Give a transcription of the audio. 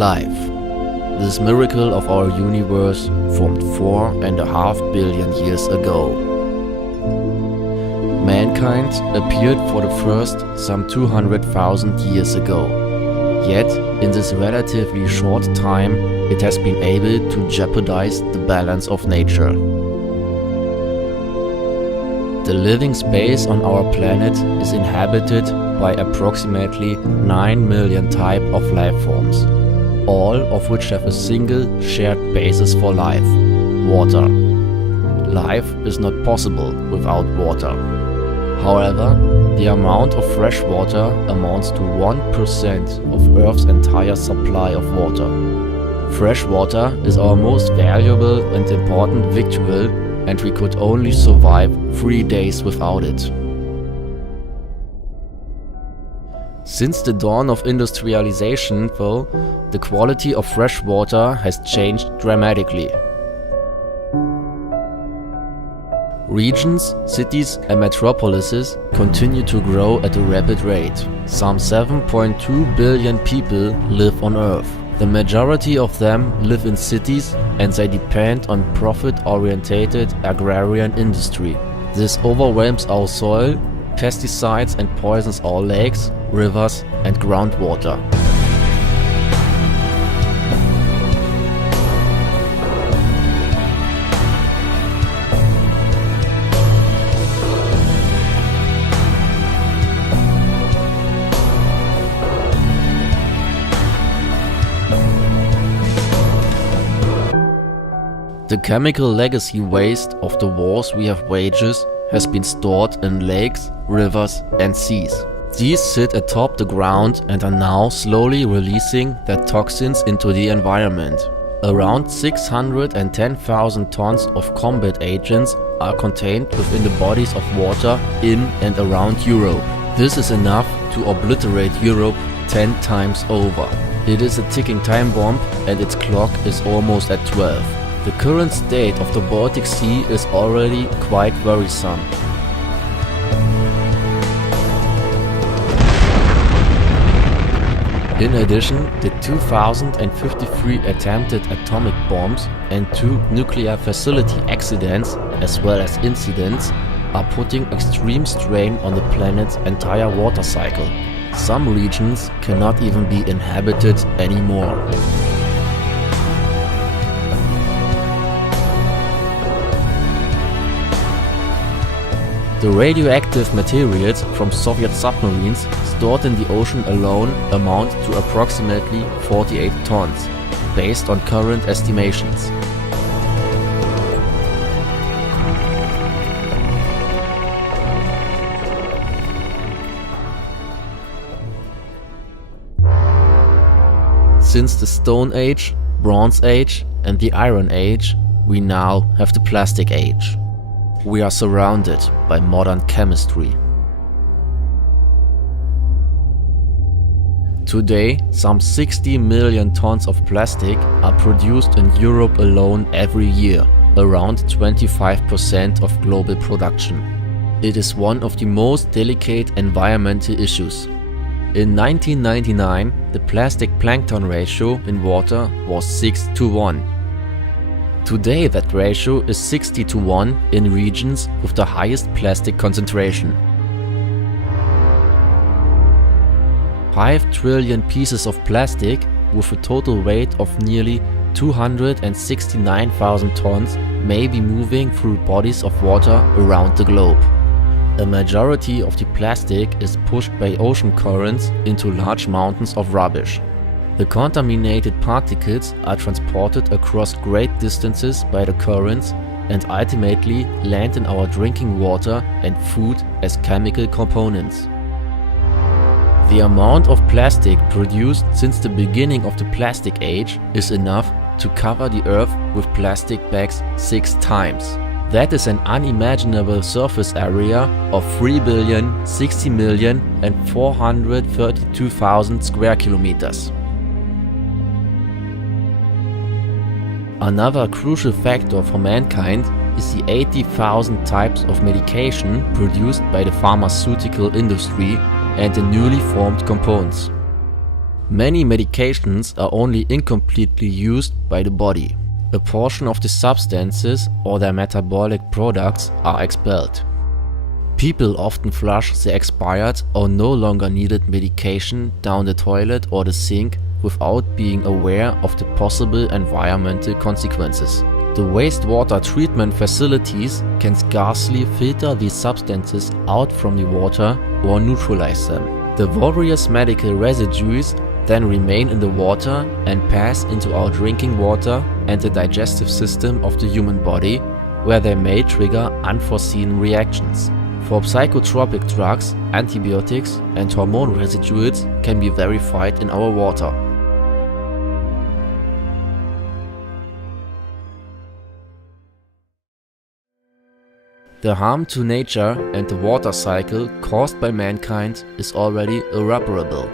Life. This miracle of our universe formed 4.5 billion years ago. Mankind appeared for the first some 200,000 years ago. Yet, in this relatively short time, it has been able to jeopardize the balance of nature. The living space on our planet is inhabited by approximately 9 million types of life forms, all of which have a single shared basis for life: water. Life is not possible without water. However, the amount of fresh water amounts to 1% of Earth's entire supply of water. Fresh water is our most valuable and important victual, and we could only survive 3 days without it. Since the dawn of industrialization, though, the quality of fresh water has changed dramatically. Regions, cities and metropolises continue to grow at a rapid rate. Some 7.2 billion people live on Earth. The majority of them live in cities and they depend on profit-oriented agrarian industry. This overwhelms our soil, pesticides and poisons our lakes, rivers and groundwater. The chemical legacy waste of the wars we have waged has been stored in lakes, rivers and seas. These sit atop the ground and are now slowly releasing their toxins into the environment. Around 610,000 tons of combat agents are contained within the bodies of water in and around Europe. This is enough to obliterate Europe 10 times over. It is a ticking time bomb and its clock is almost at 12. The current state of the Baltic Sea is already quite worrisome. In addition, the 2053 attempted atomic bombs and 2 nuclear facility accidents, as well as incidents, are putting extreme strain on the planet's entire water cycle. Some regions cannot even be inhabited anymore. The radioactive materials from Soviet submarines stored in the ocean alone amount to approximately 48 tons, based on current estimations. Since the Stone Age, Bronze Age and the Iron Age, we now have the Plastic Age. We are surrounded by modern chemistry. Today, some 60 million tons of plastic are produced in Europe alone every year, around 25% of global production. It is one of the most delicate environmental issues. In 1999, the plastic plankton ratio in water was 6:1. Today that ratio is 60:1 in regions with the highest plastic concentration. 5 trillion pieces of plastic with a total weight of nearly 269,000 tons may be moving through bodies of water around the globe. A majority of the plastic is pushed by ocean currents into large mountains of rubbish. The contaminated particles are transported across great distances by the currents and ultimately land in our drinking water and food as chemical components. The amount of plastic produced since the beginning of the Plastic Age is enough to cover the Earth with plastic bags 6 times. That is an unimaginable surface area of 3,060,432,000 square kilometers. Another crucial factor for mankind is the 80,000 types of medication produced by the pharmaceutical industry and the newly formed compounds. Many medications are only incompletely used by the body. A portion of the substances or their metabolic products are expelled. People often flush the expired or no longer needed medication down the toilet or the sink without being aware of the possible environmental consequences. The wastewater treatment facilities can scarcely filter these substances out from the water or neutralize them. The various medical residues then remain in the water and pass into our drinking water and the digestive system of the human body, where they may trigger unforeseen reactions. For psychotropic drugs, antibiotics and hormone residues can be verified in our water. The harm to nature and the water cycle caused by mankind is already irreparable.